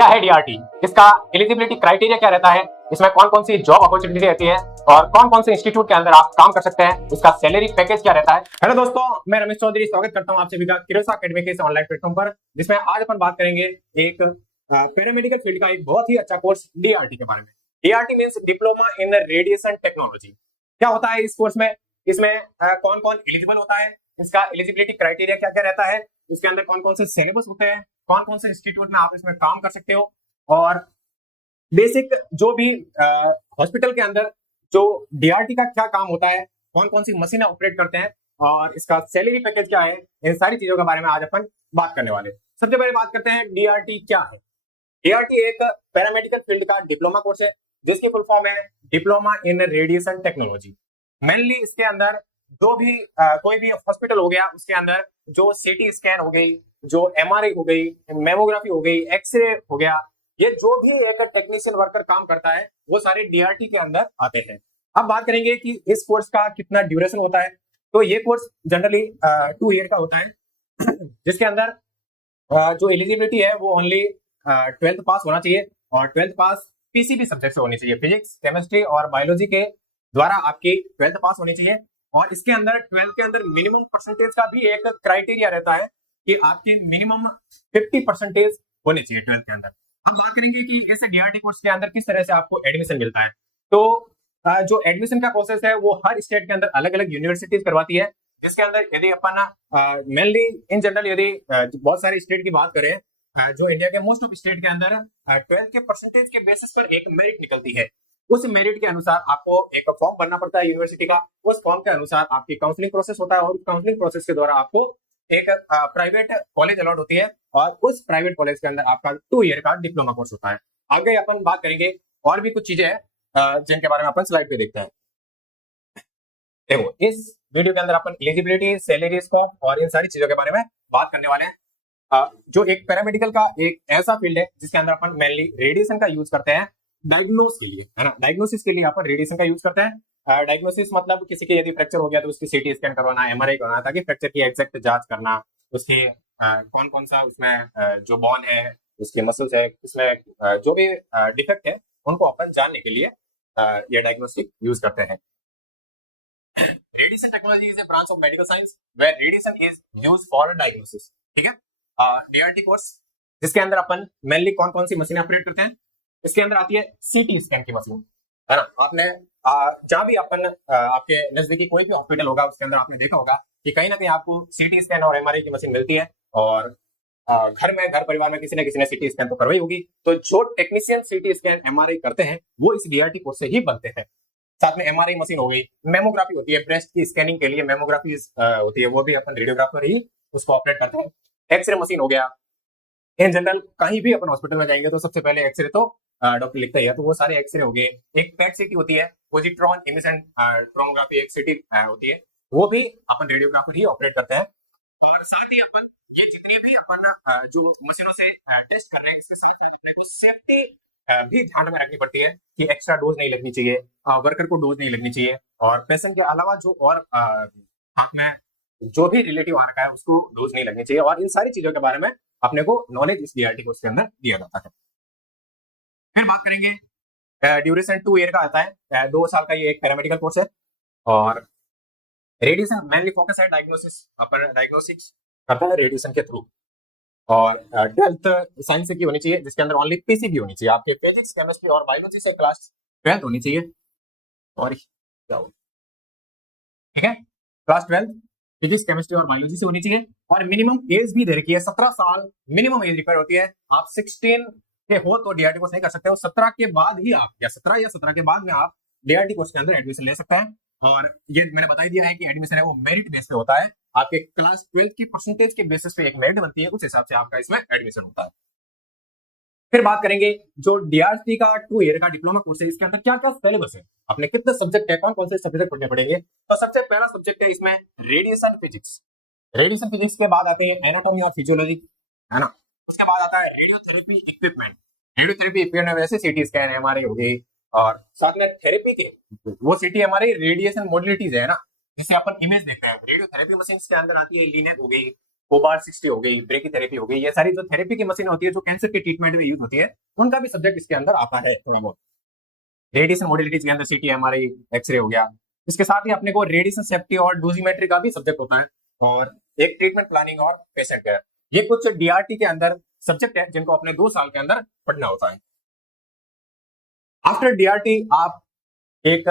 क्या है डीआरटी, इसका एलिजिबिलिटी क्राइटेरिया क्या रहता है, इसमें कौन कौन सी जॉब अपॉर्चुनिटी रहती है और कौन कौन से इंस्टीट्यूट के अंदर आप काम कर सकते हैं, इसका सैलरी पैकेज क्या रहता है। हेलो दोस्तों, मैं रमेश चौधरी स्वागत करता हूं आप सभी का किरोसा एकेडमी के इस ऑनलाइन प्लेटफॉर्म पर, जिसमें आज अपन बात करेंगे एक पैरामेडिकल फील्ड का एक बहुत ही अच्छा कोर्स डीआरटी के बारे में। DRT means diploma in radiation technology. क्या होता है इस कोर्स में, इसमें कौन कौन एलिजिबल होता है, इसका एलिजिबिलिटी क्राइटेरिया क्या क्या रहता है, इसके अंदर कौन कौन से सिलेबस होते हैं, कौन कौन से इंस्टीट्यूट में आप इसमें काम कर सकते हो, और बेसिक जो भी हॉस्पिटल के अंदर जो डीआरटी का क्या काम होता है, कौन कौन सी मशीनें ऑपरेट करते हैं और इसका सैलरी पैकेज क्या है, इन सारी चीजों के बारे में आज अपन बात करने वाले। सबसे पहले बात करते हैं डीआरटी क्या है। डीआरटी एक पैरामेडिकल फील्ड का डिप्लोमा कोर्स है जिसकी फुल फॉर्म है diploma in radiation technology. Mainly इसके अंदर जो भी कोई भी हॉस्पिटल हो गया उसके अंदर जो सीटी स्कैन हो गई, जो एमआरआई हो गई, मेमोग्राफी हो गई, एक्सरे हो गया, ये जो भी एक टेक्नीशियन वर्कर काम करता है वो सारे डीआरटी के अंदर आते हैं। अब बात करेंगे कि इस कोर्स का कितना ड्यूरेशन होता है। तो ये कोर्स जनरली 2 ईयर का होता है जिसके अंदर जो एलिजिबिलिटी है वो ओनली 12th पास होना चाहिए और 12th पास पीसीबी सब्जेक्ट से होनी चाहिए, फिजिक्स, केमिस्ट्री और बायोलॉजी के द्वारा आपकी 12th पास होनी चाहिए। और इसके अंदर 12th के अंदर मिनिमम परसेंटेज का भी एक क्राइटेरिया रहता है कि आपकी मिनिमम 50% होनी चाहिए 12th के अंदर। अब बात करेंगे कि इस डीआरटी कोर्स के अंदर किस तरह से आपको एडमिशन मिलता है। तो जो एडमिशन का प्रोसेस है वो हर स्टेट के अंदर अलग अलग यूनिवर्सिटीज करवाती है, जिसके अंदर यदि अपन मेनली इन जनरल यदि बहुत सारे स्टेट की बात करें, जो इंडिया के मोस्ट ऑफ स्टेट के अंदर 12th के परसेंटेज के बेसिस पर एक मेरिट निकलती है। उस मेरिट के अनुसार आपको एक फॉर्म भरना पड़ता है यूनिवर्सिटी का, उस फॉर्म के अनुसार आपकी काउंसलिंग प्रोसेस होता है और उस काउंसलिंग प्रोसेस के द्वारा आपको एक प्राइवेट कॉलेज अलॉट होती है और उस प्राइवेट कॉलेज के अंदर आपका 2 ईयर का डिप्लोमा कोर्स होता है। आगे अपन बात करेंगे और भी कुछ चीजें हैं जिनके बारे में अपन स्लाइड पे देखते हैं। देखो, इस वीडियो के अंदर अपन एलिजिबिलिटी, सैलरी, स्कोप और इन सारी चीजों के बारे में बात करने वाले हैं। जो एक पैरामेडिकल का एक ऐसा फील्ड है जिसके अंदर अपन मेनली रेडिएशन का यूज करते हैं डायग्नोस के लिए, है ना। डायग्नोसिस के लिए अपन रेडिएशन का यूज करते हैं। डायग्नोसिस मतलब किसी के यदि फ्रैक्चर हो गया तो उसकी सीटी स्कैन करवाना, एमआरआई करवाना, ताकि फ्रैक्चर की एग्जैक्ट जांच करना, उसके कौन कौन सा उसमें जो बोन है, उसके मसल्स है, उसमें जो भी डिफेक्ट है उनको अपन जानने के लिए ये डायग्नोस्टिक यूज करते हैं। Radiation technology is a branch of medical science where radiation is used for diagnosis. ठीक है, डीआरटी कोर्स जिसके अंदर अपन मेनली कौन कौन सी मशीनें ऑपरेट करते हैं, इसके अंदर आती है सीटी स्कैन की मशीन, है ना। आपने जहां भी अपन आपके नजदीकी कोई भी हॉस्पिटल होगा उसके अंदर आपने देखा होगा कि कहीं ना कहीं आपको सीटी स्कैन और एमआरआई की मशीन मिलती है और घर परिवार में किसी न किसी ने सीटी स्कैन तो करवाई होगी। तो जो टेक्नीशियन सीटी स्कैन एमआरआई करते हैं वो इस डीआरटी कोर्स से ही बनते हैं। साथ में एमआरआई मशीन हो गई, मेमोग्राफी होती है, ब्रेस्ट की स्कैनिंग के लिए मेमोग्राफी होती है, वो भी अपन रेडियोग्राफर ही उसको ऑपरेट करते हैं। एक्सरे मशीन हो गया, इन जनरल कहीं भी अपन हॉस्पिटल में जाएंगे तो सबसे पहले एक्सरे तो डॉक्टर लिखता ही है, तो वो सारे एक्सरे हो गए। एक पेट सीटी होती है, पोजिट्रॉन इमिशन टोमोग्राफी एक सीटी होती है, वो भी अपन रेडियोग्राफर ही ऑपरेट करते हैं। और साथ ही अपन ये जितने भी अपन जो मशीनों से टेस्ट कर रहे हैं, इसके साथ साथ अपने को सेफ्टी भी ध्यान में रखनी पड़ती है कि एक्स्ट्रा डोज नहीं लगनी चाहिए, वर्कर को डोज नहीं लगनी चाहिए, और पेशेंट के अलावा जो और में जो भी रिलेटिव आ रखा है उसको डोज नहीं लगनी चाहिए। और इन सारी चीजों के बारे में अपने को नॉलेज इस डीआरटी कोर्स के अंदर दिया जाता है। फिर बात करेंगे, ड्यूरेशन 2 ईयर का आता है, 2 साल का ये एक पैरामेडिकल कोर्स है और रेडिएशन मेनली फोकस है डायग्नोसिस, अपन डायग्नोस्टिक्स करता है रेडिएशन के थ्रू। और 12th साइंस की होनी चाहिए जिसके अंदर ओनली पीसीबी होनी चाहिए, आपके फिजिक्स, केमिस्ट्री और बायोलॉजी से क्लास 12th होनी चाहिए। सॉरी, क्या हो, ठीक है, क्लास 12th फिजिक्स, केमिस्ट्री और बायोलॉजी से होनी चाहिए। और मिनिमम एज भी दे रखी है, 17 साल मिनिमम एज रिक्वायर होती है। आप 16 के हो तो डीआरटी कोर्स नहीं कर सकते हो, 17 के बाद ही आप, या 17 के बाद में आप डीआरटी कोर्स के अंदर एडमिशन ले सकते हैं। और ये मैंने बता दिया है कि एडमिशन है वो मेरिट बेस पे होता है, आपके क्लास 12th की परसेंटेज के बेसिस पे एक मेरिट बनती है, उस हिसाब से आपका इसमें एडमिशन होता है। फिर बात करेंगे जो डीआरटी का 2 ईयर का डिप्लोमा कोर्स है, इसके अंदर क्या क्या सिलेबस है, अपने कितने सब्जेक्ट है, कौन कौन से सब्जेक्ट पढ़ने पड़ेंगे। तो सबसे पहला सब्जेक्ट है इसमें रेडिएशन फिजिक्स। रेडिएशन फिजिक्स के बाद आते हैं एनाटॉमी और फिजियोलॉजी, है ना। उसके बाद आता है रेडियोथेरेपी इक्विपमेंट। रेडियोथेरेपी इक्विपमेंट वैसे सीटी स्कैन, एमआरआई हो गई, और साथ में थेरेपी के वो सीटी एमआरआई रेडिएशन मॉडलिटीज है ना, जिसे अपन इमेज देखते हैं। रेडियोथेरेपी मशीन के अंदर आती है लिनेट हो गई, कोबार 60 हो गई, ब्रेकीथेरेपी हो गई, ये सारी जो थेरेपी की मशीन होती है जो कैंसर के ट्रीटमेंट में यूज होती है, उनका भी सब्जेक्ट इसके अंदर आता है थोड़ा बहुत। रेडिएशन मॉडलिटीज के अंदर सीटी, एमआरआई, एक्सरे हो गया। इसके साथ ही अपने को रेडिएशन सेफ्टी और डोजीमेट्री का भी सब्जेक्ट होता है, और एक ट्रीटमेंट प्लानिंग और पेशेंट केयर। ये कुछ डीआरटी के अंदर सब्जेक्ट है जिनको अपने 2 साल के अंदर पढ़ना होता है। आफ्टर डीआरटी आप एक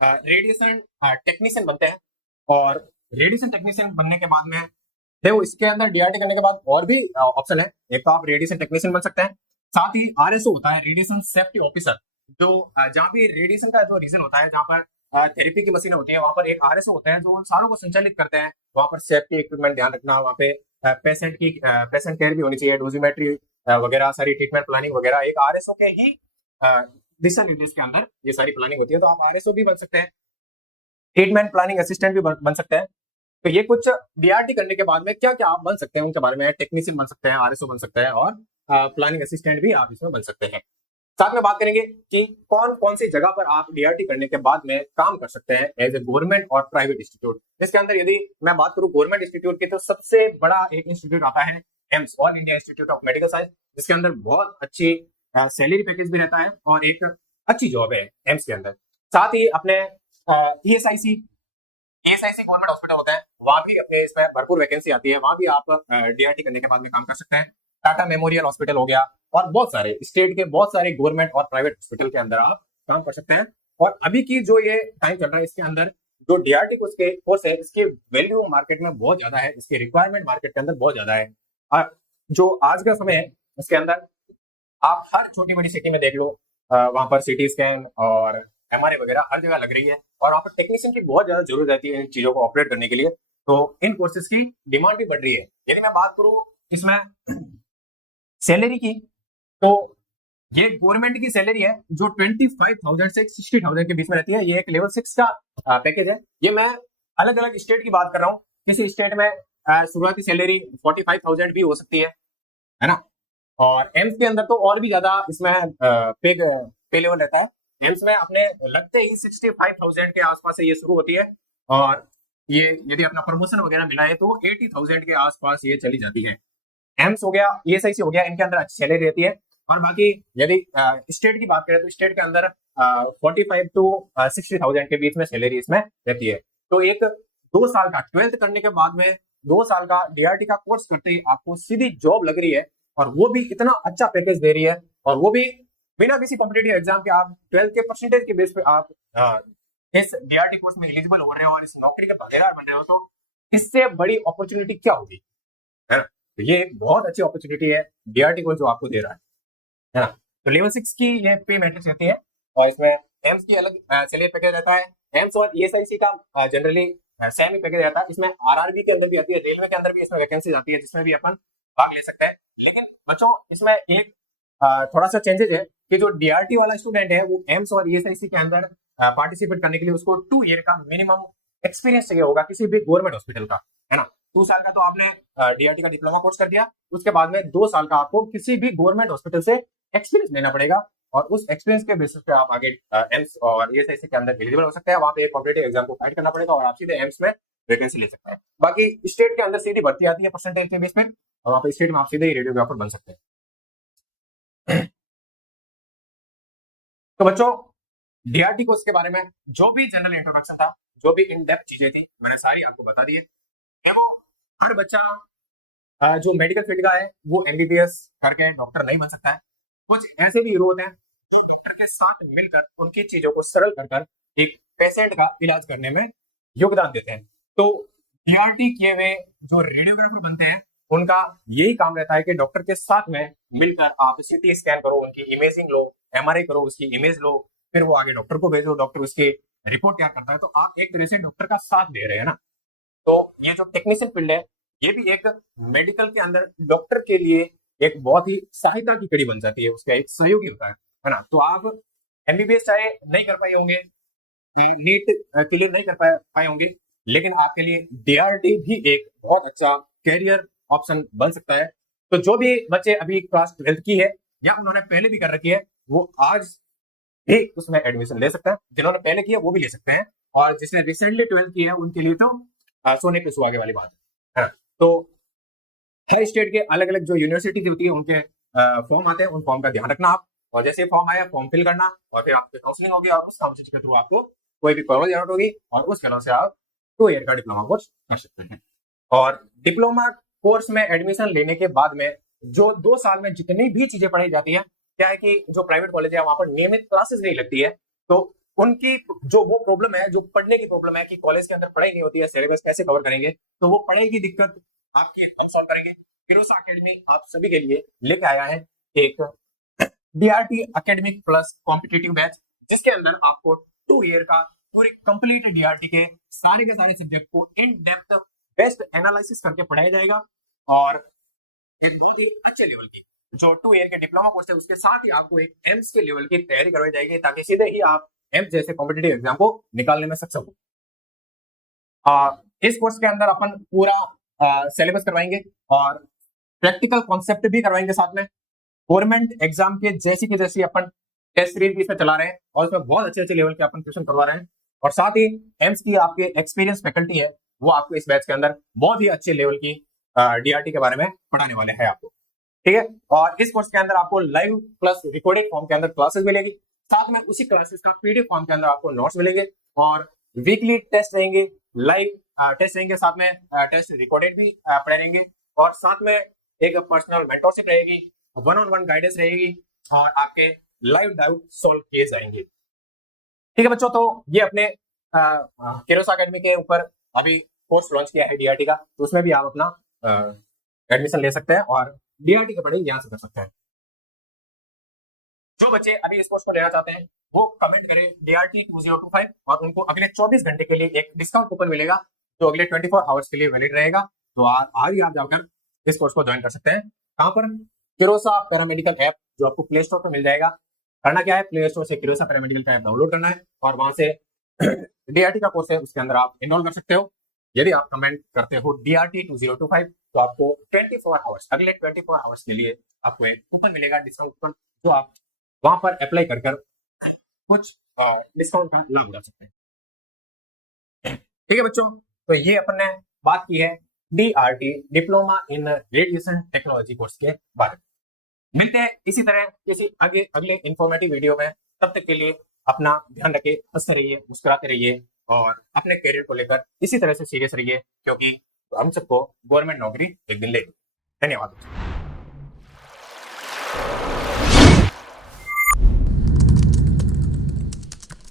रेडिएशन टेक्नीशियन बनते हैं, और रेडिएशन टेक्नीशियन बनने के बाद में देखो इसके अंदर डीआरटी करने के बाद और भी ऑप्शन है। एक तो आप रेडिएशन टेक्नीशियन बन सकते हैं, साथ ही आरएसओ होता है, रेडिएशन सेफ्टी ऑफिसर, जो जहाँ भी रेडिएशन का जो रीजन होता है, जहाँ पर थेरेपी की मशीनें होती है, वहाँ पर एक आरएसओ होते हैं जो उन सारों को संचालित करते हैं। वहाँ पर सेफ्टी इक्विपमेंट ध्यान रखना, वहाँ पे पेशेंट केयर भी होनी चाहिए, डोजीमेट्री वगैरह, सारी ट्रीटमेंट प्लानिंग वगैरह एक आरएसओ के ही दिशा निर्देश के अंदर ये सारी प्लानिंग होती है। तो आप आरएसओ भी बन सकते हैं, ट्रीटमेंट प्लानिंग असिस्टेंट भी बन सकते हैं। तो ये कुछ डीआरटी करने के बाद में क्या क्या आप बन सकते हैं उनके बारे में, टेक्नीशियन बन सकते हैं, आरएसओ बन सकते हैं, और प्लानिंग असिस्टेंट भी आप इसमें बन सकते हैं। साथ में बात करेंगे कि कौन कौन सी जगह पर आप डीआरटी करने के बाद में काम कर सकते हैं एज ए गवर्नमेंट और प्राइवेट इंस्टीट्यूट। इसके अंदर यदि मैं बात करूं गवर्नमेंट इंस्टीट्यूट की, तो सबसे बड़ा एक इंस्टीट्यूट आता है AIIMS, all India institute of medical science, जिसके अंदर बहुत अच्छी सैलरी पैकेज भी रहता है और एक अच्छी जॉब है एम्स के अंदर। साथ ही अपने ईएसआईसी गवर्नमेंट हॉस्पिटल होता है, वहां भी अपने इसमें भरपूर वैकेंसी आती है, वहां भी आप डीआरटी करने के बाद में काम कर सकते हैं। टाटा मेमोरियल हॉस्पिटल हो गया, और बहुत सारे स्टेट के बहुत सारे गवर्नमेंट और प्राइवेट हॉस्पिटल के अंदर आप काम कर सकते हैं। और अभी की जो ये टाइम चल रहा है, इसके अंदर जो डीआरटी कोर्स है, इसकी वैल्यू मार्केट में बहुत ज्यादा है, इसकी रिक्वायरमेंट मार्केट के अंदर बहुत ज्यादा है। और जो आज का समय है, इसके अंदर आप हर छोटी बड़ी सिटी में देख लो, वहां पर सीटी स्कैन और एमआरआई वगैरह हर जगह लग रही है, और वहां पर टेक्नीशियन की बहुत ज्यादा जरूरत रहती है इन चीजों को ऑपरेट करने के लिए। तो इन कोर्सेज की डिमांड भी बढ़ रही है। यदि मैं बात करूं इसमें सैलरी की, तो ये गवर्नमेंट की सैलरी है जो 25,000 से 60,000 के बीच में रहती है। ये एक लेवल 6 का पैकेज है। ये मैं अलग अलग स्टेट की बात कर रहा हूँ। किसी स्टेट में शुरुआती सैलरी 45,000 भी हो सकती है ना। और एम्स के अंदर तो और भी ज्यादा इसमें पे लेवल रहता है। एम्स में अपने लगते ही 65,000 के आसपास से ये शुरू होती है, और ये यदि अपना प्रमोशन वगैरह मिला है तो 80,000 के आसपास ये चली जाती है। एम्स हो गया, ईएसआईसी हो गया, इनके अंदर अच्छी सैलरी रहती है। और बाकी यदि स्टेट की बात करें तो स्टेट के अंदर 45 to 60,000 के बीच में सैलरी इसमें रहती है। तो एक 2 साल का 12th करने के बाद में 2 साल का डीआरटी का कोर्स करते ही आपको सीधी जॉब लग रही है, और वो भी इतना अच्छा पैकेज दे रही है, और वो भी बिना किसी कॉम्पिटिटिव एग्जाम के। आप 12th के परसेंटेज के बेस पे आप इस डीआरटी कोर्स में एलिजिबल हो रहे हो और इस नौकरी के भागीदार बन रहे हो, तो इससे बड़ी अपॉर्चुनिटी क्या होगी, है ना। तो ये एक बहुत अच्छी अपॉर्चुनिटी है डीआरटी कोर्स जो आपको दे रहा है ना। तो लेवल 6 की ये पे मैट्रिक्स रहती है, और इसमें एम्स की अलग सैलरी पैकेज रहता है। एम्स और ईएसआईसी का जनरली सेम ही पैकेज रहता है। इसमें आरआरबी के अंदर भी आती है, रेलवे के अंदर भी इसमें वैकेंसी आती है, जिसमें भी अपन भाग ले सकते हैं। लेकिन बच्चों इसमें एक थोड़ा सा चेंजेस है कि जो डीआरटी वाला स्टूडेंट है, वो एम्स और ईएसआईसी के अंदर पार्टिसिपेट करने के लिए उसको 2 ईयर का मिनिमम एक्सपीरियंस चाहिए होगा किसी भी गवर्नमेंट हॉस्पिटल का, है ना। 2 साल का तो आपने डीआरटी का डिप्लोमा कोर्स कर दिया, उसके बाद में 2 साल का आपको किसी भी गवर्नमेंट हॉस्पिटल से एक्सपीरियंस लेना पड़ेगा, और उस एक्सपीरियंस के बेसिस पे आप आगे एम्स और ईएसआईसी के अंदर एलिजिबल हो सकते हैं। वहां पे एक कॉम्पिटिटिव एग्जाम को फाइट करना पड़ेगा, और आप सीधे एम्स में वैकेंसी ले सकते हैं। बाकी स्टेट के अंदर सीधी भर्ती आती है परसेंटेज के बेस पे, और वहां पे स्टेट में आप सीधे ही रेडियोग्राफर बन सकते हैं। तो बच्चों डीआरटी कोर्स के बारे में जो भी जनरल इंट्रोडक्शन था, जो भी इन डेप्थ चीजें थी, मैंने सारी आपको बता दी है। हर बच्चा जो मेडिकल फील्ड का है वो एमबीबीएस करके डॉक्टर नहीं बन सकता है। कुछ ऐसे भी हीरो होते हैं जो डॉक्टर के साथ मिलकर उनकी चीजों को सरल कर एक पेशेंट का इलाज करने में योगदान देते हैं। तो डीआरटी किए हुए जो रेडियोग्राफर बनते हैं, उनका यही काम रहता है कि डॉक्टर के साथ में मिलकर आप सीटी स्कैन करो, उनकी इमेजिंग लो, एमआरआई करो, उसकी इमेज लो, फिर वो आगे डॉक्टर को भेजो, डॉक्टर उसकी रिपोर्ट तैयार करता है। तो आप एक तरह से डॉक्टर का साथ दे रहे हैं ना। तो ये जो टेक्नीशियन फील्ड है, ये भी एक मेडिकल के अंदर डॉक्टर के लिए एक बहुत ही सहायता की कड़ी बन जाती है, उसका एक सहयोगी होता है ना। तो आप एमबीबीएस चाहे नहीं कर पाए होंगे, नीट क्लियर नहीं कर पाए होंगे, लेकिन आपके लिए डीआरटी भी एक बहुत अच्छा कैरियर ऑप्शन बन सकता है। तो जो भी बच्चे अभी क्लास 12th की है या उन्होंने पहले भी कर रखी है, वो आज भी उसमें एडमिशन ले सकता है। जिन्होंने पहले किया वो भी ले सकते हैं, और जिसने रिसेंटली 12th की है उनके लिए तो सोने पे सुहागे वाली बात है। तो हर स्टेट के अलग अलग जो यूनिवर्सिटीज होती है उनके फॉर्म आते हैं, उन फॉर्म का ध्यान रखना आप, और जैसे फॉर्म आया फॉर्म फिल करना, और फिर आपकी काउंसलिंग होगी और उस काउंसलिंग के थ्रू आपको कोई भी प्रॉब्लम जरूरत होगी और उस कलर से आप 2 ईयर का डिप्लोमा कोर्स कर सकते हैं। और डिप्लोमा कोर्स में एडमिशन लेने के बाद में जो 2 साल में जितनी भी चीजें पढ़ाई जाती है, क्या है कि जो प्राइवेट कॉलेज है वहां पर नियमित क्लासेस नहीं लगती है, तो उनकी जो वो प्रॉब्लम है, जो पढ़ने की प्रॉब्लम है कि कॉलेज के अंदर पढ़ाई नहीं होती है, सिलेबस कैसे कवर करेंगे, तो वो पढ़ाई की दिक्कत आपकी हम सॉल्व करेंगे। फिरोसा एकेडमी आप सभी के लिए लेके आया है एक DRT academic plus competitive batch, जिसके अंदर आपको 2 ईयर का पूरी कंप्लीट डीआरटी के सारे सब्जेक्ट को इन डेप्थ बेस्ट एनालिसिस करके पढ़ाया जाएगा, और एक बहुत ही अच्छे लेवल की जो 2 ईयर के डिप्लोमा कोर्स है उसके साथ ही आपको एक एम्स के लेवल की तैयारी करवाई जाएगी, ताकि सीधे ही आप एम्स जैसे कॉम्पिटिटिव एग्जाम को निकालने में सक्षम हो। इस कोर्स के अंदर अपन पूरा सिलेबस करवाएंगे और प्रैक्टिकल कॉन्सेप्ट भी करवाएंगे साथ में। गवर्नमेंट एग्जाम के जैसी अपन टेस्ट सीरीज भी इसमें चला रहे हैं और उसमें बहुत अच्छे लेवल के अपन क्वेश्चन करवा रहे हैं, और साथ ही एम्स की आपके एक्सपीरियंस फैकल्टी है वो आपको इस बैच के अंदर बहुत ही अच्छे लेवल की डीआरटी के बारे में पढ़ाने वाले हैं आपको, ठीक है। और इस कोर्स के अंदर आपको लाइव प्लस रिकॉर्डेड फॉर्म के अंदर क्लासेस मिलेगी, साथ में उसी क्लासेस का पीडीएफ फॉर्म के अंदर आपको नोट्स मिलेंगे, और वीकली टेस्ट रहेंगे, लाइव टेस्ट रहेंगे, साथ में टेस्ट रिकॉर्डेड भी पढ़े रहेंगे, और साथ में एक पर्सनल मेंटरशिप रहेगी, 1-on-1 गाइडेंस रहेगी, और आपके लाइव डाउट सॉल्व किए जाएंगे, ठीक है बच्चों। तो ये अपने किरोसा एकेडमी के ऊपर अभी कोर्स लॉन्च किया है डीआरटी का, तो उसमें भी आप अपना एडमिशन ले सकते हैं और डीआरटी की पढ़ाई यहां से कर सकते हैं। जो बच्चे अभी इस कोर्स को लेना चाहते हैं वो कमेंट करें DRT 2025 और उनको अगले 24 घंटे के लिए एक डिस्काउंट कूपन मिलेगा जो अगले 24 आवर्स के लिए वैलिड रहेगा। तो आज ही आप जाकर इस कोर्स को ज्वाइन कर सकते हैं। कहां पर? किरोसा पैरामेडिकल ऐप जो आपको प्ले स्टोर पर मिल जाएगा। करना क्या है, प्ले स्टोर से किरोसा पैरामेडिकल का ऐप डाउनलोड करना है और वहां से DRT का कोर्स है उसके अंदर आप इनरोल कर सकते हो। यदि आप कमेंट करते हो DRT 2025 तो आपको 24 आवर्स अगले 24 आवर्स के लिए आपको एक कूपन मिलेगा, डिस्काउंट कूपन, जो आप वहां पर अप्लाई कर कुछ डिस्काउंट का लाभ उठा सकते हैं। ठीक है बच्चों, तो ये अपन ने बात की है DRT diploma in radiation technology course के बारे में। मिलते हैं इसी तरह किसी अगले इंफॉर्मेटिव वीडियो में। तब तक के लिए अपना ध्यान रखिए, हंसते रहिए, मुस्कुराते रहिए और अपने करियर को लेकर इसी तरह से सीरियस रहिए, क्योंकि हम सबको गवर्नमेंट नौकरी एक दिन लेगी। धन्यवाद।